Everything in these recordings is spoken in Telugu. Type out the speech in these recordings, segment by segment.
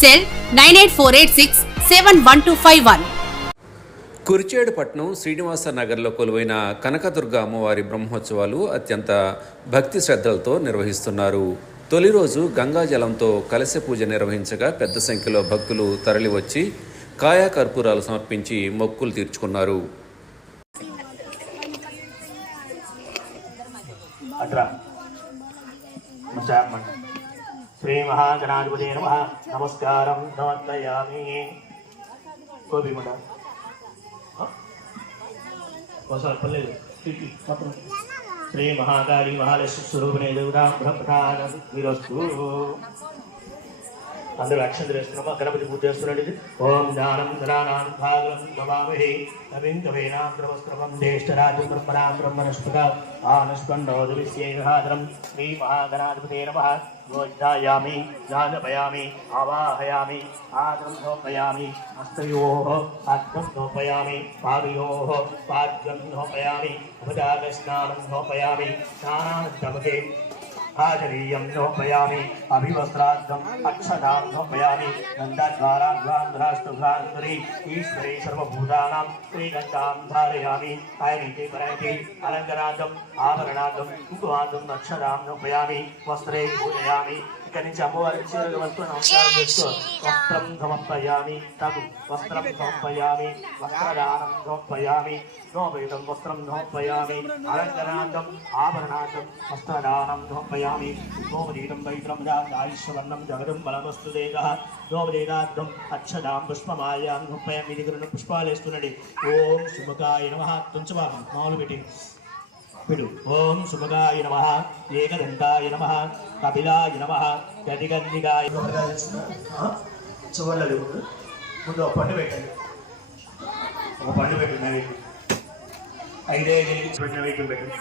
Cell nine eight four eight six seven one two five one. Kurichedupatnam Srinivasa నగర్లో కొలువైన కనకదుర్గ అమ్మవారి బ్రహ్మోత్సవాలు అత్యంత భక్తి శ్రద్ధలతో నిర్వహిస్తున్నారు. తొలి రోజు గంగాజలంతో కలశ పూజ నిర్వహించగా పెద్ద సంఖ్యలో భక్తులు తరలివచ్చి కాయా కర్పూరాలు సమర్పించి మొక్కులు తీర్చుకున్నారు. అట్రా. మచామన్ శ్రీ మహాగణాధిపతి నమ నమస్కారం నమస్తయామి గోపిమండ ఒకసారి పర్లేదు. శ్రీ మహాకాళి మహాలక్ష్మి స్వరూపిణి దేవుడా బ్రహ్మణాన విరస్తు. అందరూ అక్షంతలు వేస్తున్నామా గణపతి పూజ చేస్తున్నాడు ఇది. ఓం జ్ఞానం ధనానాం భాగం భవామహే. కవిం కవీనాం ద్రవస్త్రవం జ్యేష్ఠరాజం బ్రహ్మణా బ్రహ్మణస్పద ఆనస్కండోదవిశ్యేహాదరం శ్రీ మహాగణాధిపతే నమ. గోధ్యాయామి జ్ఞానపయామి ఆవాహయామి ఆదరం సమర్పయామి హస్తయోః అర్థం సమర్పయామి పాదయోః పాద్యం हाजरीयं नोपयामि अभिवस्त्राद्धम् अक्षतां नोपयामि नन्दाद्वाराभ्यान्ध्राष्टभ्रान्तरी ईश्वरे सर्वभूतानां श्रीगन्धां धारयामि अयनिति परयति अलङ्कनादम् आभरणादं कुकुमादम् अक्षतां नोपयामि वस्त्रे पूजयामि। ఇక్కడి నుంచి అమ్మవారి చీరలు వస్తూ నమస్కారం చేసుకో వస్త్రం సమర్పయామి తగు వస్త్రం సమర్పయామి వస్త్రదానం సమర్పయామి నోపేతం వస్త్రం సమర్పయామి అలంకరార్థం ఆభరణార్థం వస్త్రదానం సమర్పయామి నోపదీతం పవిత్రం ఆయుష్వర్ణం జగదం బలమస్తు దేగ నోపదేగార్థం అక్షదాం పుష్పమాల్యాం సమర్పయామి మీ పుష్పాలు వేస్తున్నది. ఓం శుభకాయ నమ. తుంచమా మామూలు పెట్టి. విడు ఓం సుమగాయ నమ. ఏకదంతాయ నమ. కపిలాయ నమ. గదిగందిగాయ చివర్లలో ముందు ఒక పండు పెట్టండి. ఒక పండు పెట్టండి ఐదే పెట్టిన నైవేద్యం పెట్టండి.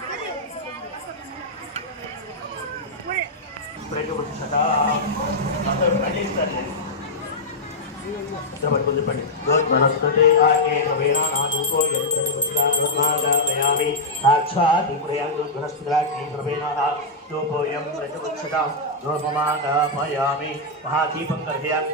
బ్రెడ్ కొంచెం శతా అందరూ పండిస్తారు పట్టుకుని చెప్పండి. వనస్పతే ఆగే రవేణ నాదూకో ఎంత नमामि साक्षात् बृहस्पतिलाभेन रूपोऽयं रजपुच्छतां रूपमानापयामि महादीपं दर्शयामि।